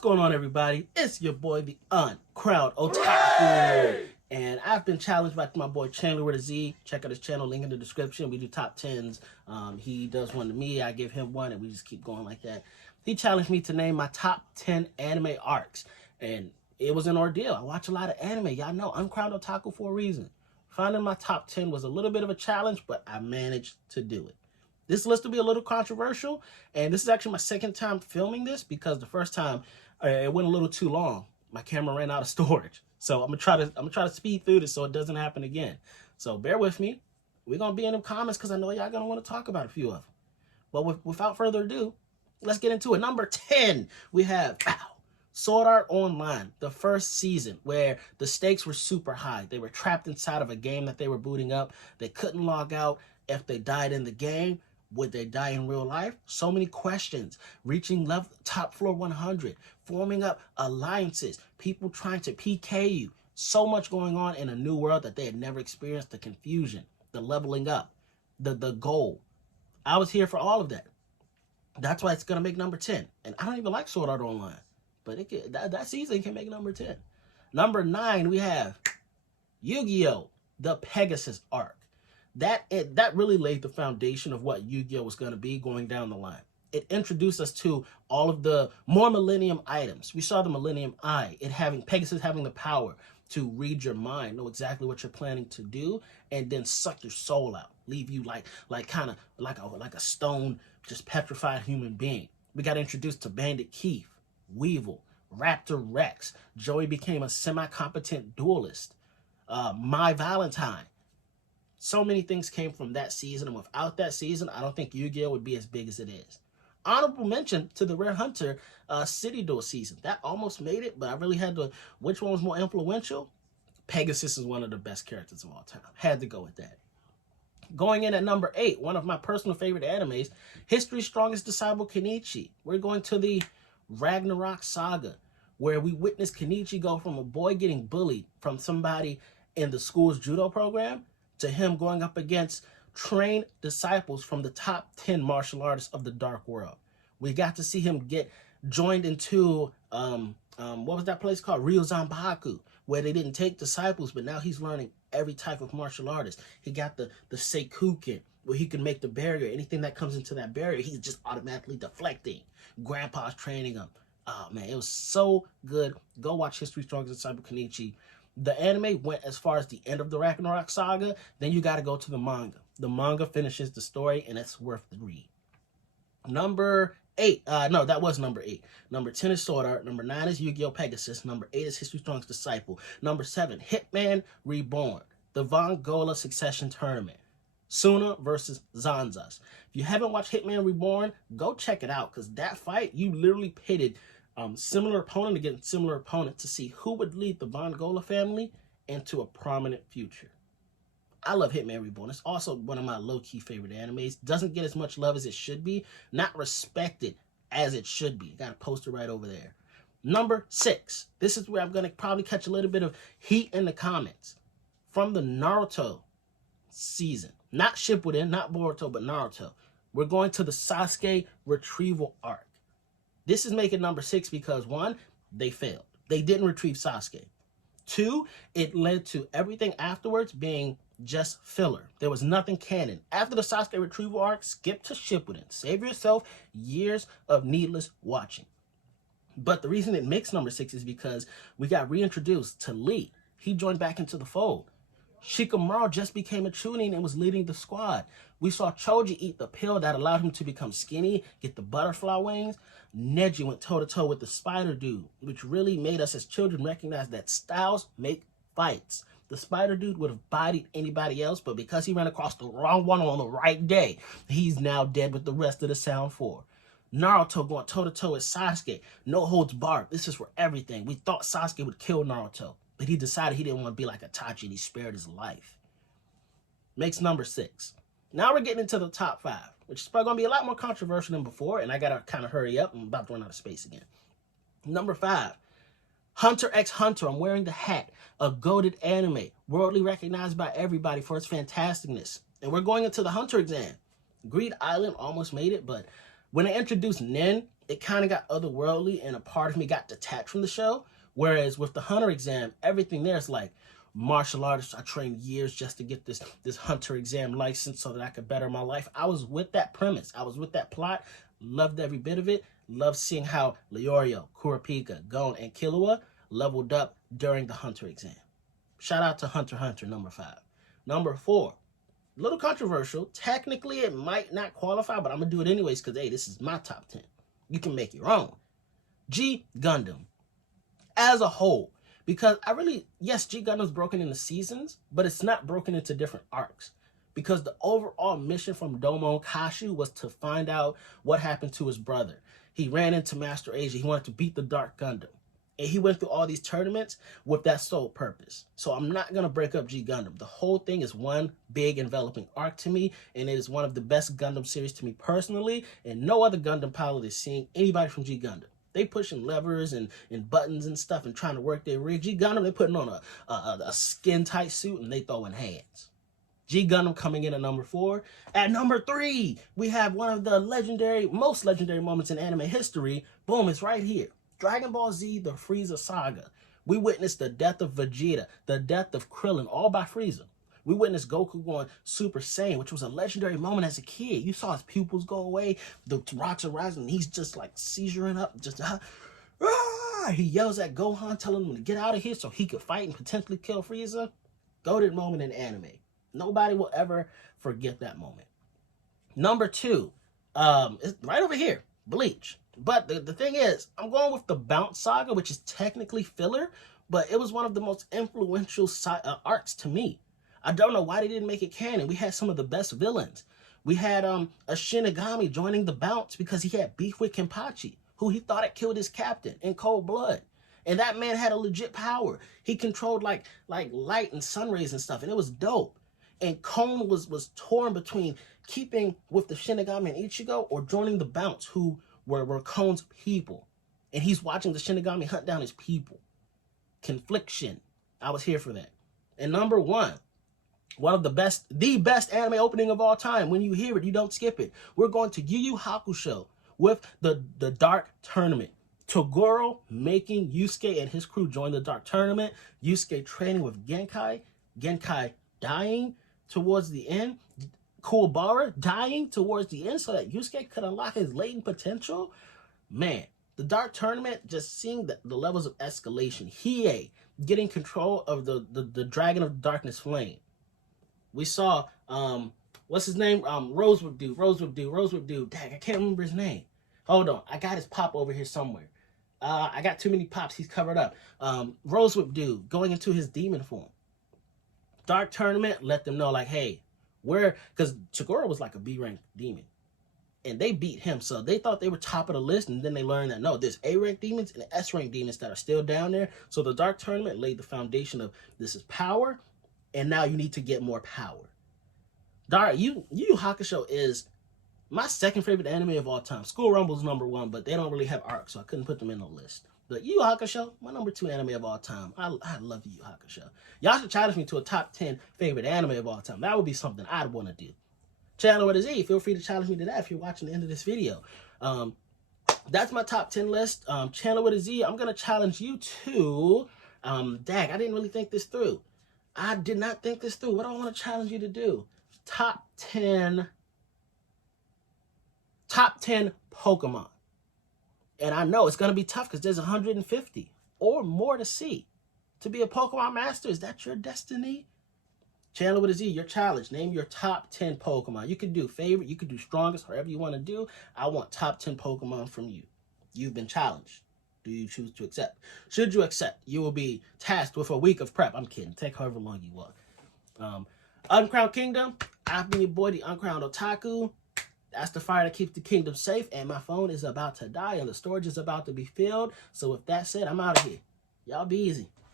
going on, everybody? It's your boy, the Uncrowd Otaku. And I've been challenged by my boy Chandler with a Z. Check out his channel, link in the description. We do top 10s. He does one to me, I give him one, and we just keep going like that. He challenged me to name my top 10 anime arcs. And it was an ordeal. I watch a lot of anime. Y'all know, Uncrowd Otaku for a reason. Finding my top 10 was a little bit of a challenge, but I managed to do it. This list will be a little controversial, and this is actually my second time filming this because the first time it went a little too long. My camera ran out of storage, so I'm gonna try to speed through this so it doesn't happen again. So bear with me. We're gonna be in the comments because I know y'all gonna want to talk about a few of them. But without further ado, let's get into it. Number 10, we have Sword Art Online, the first season where the stakes were super high. They were trapped inside of a game that they were booting up. They couldn't log out. If they died in the game, would they die in real life? So many questions. Reaching top floor 100, forming up alliances, people trying to PK you. So much going on in a new world that they had never experienced. The confusion, the leveling up, the goal. I was here for all of that. That's why it's going to make number 10. And I don't even like Sword Art Online, but that season can make number 10. Number 9, we have Yu-Gi-Oh! The Pegasus arc. That really laid the foundation of what Yu-Gi-Oh! Was going to be going down the line. It introduced us to all of the more Millennium items. We saw the Millennium Eye, Pegasus having the power to read your mind, know exactly what you're planning to do, and then suck your soul out, leave you like a stone, just petrified human being. We got introduced to Bandit Keith, Weevil, Raptor Rex. Joey became a semi-competent duelist. My Valentine. So many things came from that season, and without that season, I don't think Yu-Gi-Oh! Would be as big as it is. Honorable mention to the Rare Hunter City Duel season. That almost made it, but I really had to, which one was more influential? Pegasus is one of the best characters of all time. Had to go with that. Going in at number 8, one of my personal favorite animes, History's Strongest Disciple, Kenichi. We're going to the Ragnarok Saga, where we witness Kenichi go from a boy getting bullied from somebody in the school's judo program to him going up against trained disciples from the top 10 martial artists of the dark world. We got to see him get joined into, what was that place called? Ryuzanbaku, where they didn't take disciples, but now he's learning every type of martial artist. He got the Seikuken, where he can make the barrier. Anything that comes into that barrier, he's just automatically deflecting. Grandpa's training him. Oh, man, it was so good. Go watch History's Strongest Disciple, Kenichi. The anime went as far as the end of the Ragnarok Saga. Then you got to go to the manga. The manga finishes the story, and it's worth the read. Number 8. No, that was number 8. Number 10 is Sword Art. Number 9 is Yu-Gi-Oh! Pegasus. Number 8 is History's Strongest Disciple. Number 7, Hitman Reborn. The Von Gola Succession Tournament. Suna versus Zanzas. If you haven't watched Hitman Reborn, go check it out, because that fight, you literally pitted similar opponent against similar opponent to see who would lead the Von Gola family into a prominent future. I love Hitman Reborn. It's also one of my low-key favorite animes. Doesn't get as much love as it should be. Not respected as it should be. Got a poster right over there. Number 6. This is where I'm going to probably catch a little bit of heat in the comments. From the Naruto season. Not Shippuden, not Boruto, but Naruto. We're going to the Sasuke retrieval arc. This is making number 6 because 1, they failed. They didn't retrieve Sasuke. 2, it led to everything afterwards being just filler. There was nothing canon. After the Sasuke retrieval arc, skip to Shippuden. Save yourself years of needless watching. But the reason it makes number 6 is because we got reintroduced to Lee. He joined back into the fold. Shikamaru just became a Chunin and was leading the squad. We saw Choji eat the pill that allowed him to become skinny, get the butterfly wings. Neji went toe-to-toe with the Spider Dude, which really made us as children recognize that styles make fights. The Spider Dude would have bodied anybody else, but because he ran across the wrong one on the right day, he's now dead with the rest of the Sound 4. Naruto going toe-to-toe with Sasuke. No holds barred. This is for everything. We thought Sasuke would kill Naruto, but he decided he didn't want to be like Itachi, and he spared his life. Makes number 6. Now we're getting into the top 5, which is probably going to be a lot more controversial than before, and I got to kind of hurry up. I'm about to run out of space again. Number 5, Hunter x Hunter. I'm wearing the hat. A goated anime, worldly recognized by everybody for its fantasticness. And we're going into the Hunter exam. Greed Island almost made it, but when they introduced Nen, it kind of got otherworldly, and a part of me got detached from the show. Whereas with the Hunter exam, everything there is like martial artist. I trained years just to get this Hunter exam license so that I could better my life. I was with that premise. I was with that plot. Loved every bit of it. Loved seeing how Leorio, Kurapika, Gon, and Killua leveled up during the Hunter exam. Shout out to Hunter x Hunter, number 5. Number 4, a little controversial. Technically, it might not qualify, but I'm going to do it anyways because, hey, this is my top 10. You can make your own. G Gundam. As a whole. Because yes, G Gundam's broken into seasons, but it's not broken into different arcs. Because the overall mission from Domo Kashu was to find out what happened to his brother. He ran into Master Asia. He wanted to beat the Dark Gundam. And he went through all these tournaments with that sole purpose. So I'm not going to break up G Gundam. The whole thing is one big enveloping arc to me, and it is one of the best Gundam series to me personally, and no other Gundam pilot is seeing anybody from G Gundam. They pushing levers and buttons and stuff and trying to work their rig. G Gundam, they putting on a skin-tight suit and they throwing hands. G Gundam coming in at number 4. At number 3, we have one of the most legendary moments in anime history. Boom, it's right here. Dragon Ball Z, the Frieza Saga. We witnessed the death of Vegeta, the death of Krillin, all by Frieza. We witnessed Goku going Super Saiyan, which was a legendary moment as a kid. You saw his pupils go away, the rocks are rising, and he's just like seizuring up, he yells at Gohan, telling him to get out of here so he could fight and potentially kill Frieza. Goated moment in anime. Nobody will ever forget that moment. Number 2, it's right over here, Bleach. But the thing is, I'm going with the Bounce Saga, which is technically filler, but it was one of the most influential arcs to me. I don't know why they didn't make it canon. We had some of the best villains. We had a Shinigami joining the Bounce because he had beef with Kenpachi, who he thought had killed his captain in cold blood. And that man had a legit power. He controlled like light and sun rays and stuff, and it was dope. And Kon was torn between keeping with the Shinigami and Ichigo or joining the Bounce, who were Kon's people. And he's watching the Shinigami hunt down his people. Confliction. I was here for that. And number 1, the best anime opening of all time. When you hear it, you don't skip it. We're going to Yu Yu Hakusho with the Dark Tournament. Toguro making Yusuke and his crew join the Dark Tournament. Yusuke training with Genkai. Genkai dying towards the end. Kuwabara dying towards the end so that Yusuke could unlock his latent potential. Man, the Dark Tournament, just seeing the levels of escalation. Hiei getting control of the Dragon of Darkness Flame. We saw, what's his name? Rosewhip Dude. Dang, I can't remember his name. Hold on, I got his pop over here somewhere. I got too many pops, he's covered up. Rosewhip Dude going into his demon form. Dark Tournament let them know, like, hey, because Chigoro was like a B-ranked demon. And they beat him, so they thought they were top of the list, and then they learned that, no, there's A-ranked demons and S-ranked demons that are still down there. So the Dark Tournament laid the foundation of this is power, and now you need to get more power. Yu Yu Hakusho is my second favorite anime of all time. School Rumble's number 1, but they don't really have arcs, so I couldn't put them in the list. But Yu Yu Hakusho, my number 2 anime of all time. I love Yu Yu Hakusho. Y'all should challenge me to a top 10 favorite anime of all time. That would be something I'd want to do. Channel with a Z, feel free to challenge me to that if you're watching the end of this video. That's my top 10 list. Channel with a Z, I'm going to challenge you to... I didn't really think this through. I did not think this through. What do I want to challenge you to do? Top 10 Pokemon. And I know it's going to be tough because there's 150 or more to see. To be a Pokemon master, is that your destiny? Channel with a Z, your challenge. Name your top 10 Pokemon. You can do favorite, you can do strongest, whatever you want to do. I want top 10 Pokemon from you. You've been challenged. Do you choose to accept? Should you accept, you will be tasked with a week of prep. I'm kidding. Take however long you want. Uncrowned Kingdom, I've been your boy, the Uncrowned Otaku. That's the fire that keeps the kingdom safe, and my phone is about to die, and the storage is about to be filled. So with that said, I'm out of here. Y'all be easy.